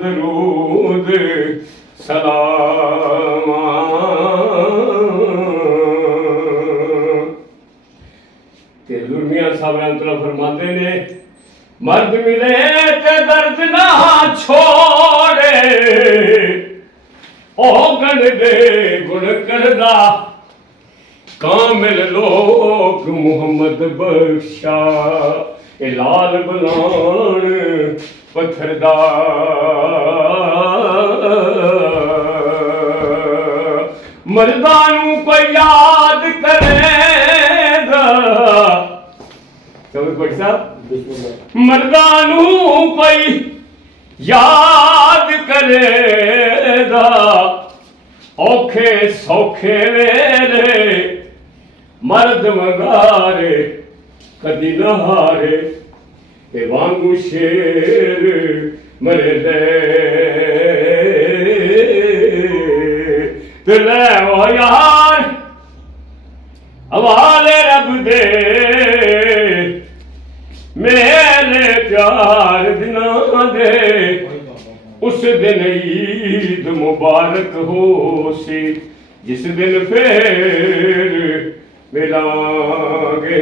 दरूद सलाम। ते दुनिया साहब फरमाते ने मर्द मिले ते दर्द ना छोड़े, ओ गण दे गुण करदा कामिल लोक मुहम्मद बख्शा। ए लाल बुलान पत्थरदा मर्दानू कोई याद करेगा। चलो कोई साहब मर्दानू कोई याद करेगा, औखे सौखे वेले मर्द मगारे कदी न हारे। ते वांगू शेर मरे दे ते ले ओ यार हवाले रब दे मेरे प्यार दिना दे। उस दिन ईद मुबारक हो सी जिस दिन फिर मिलांगे।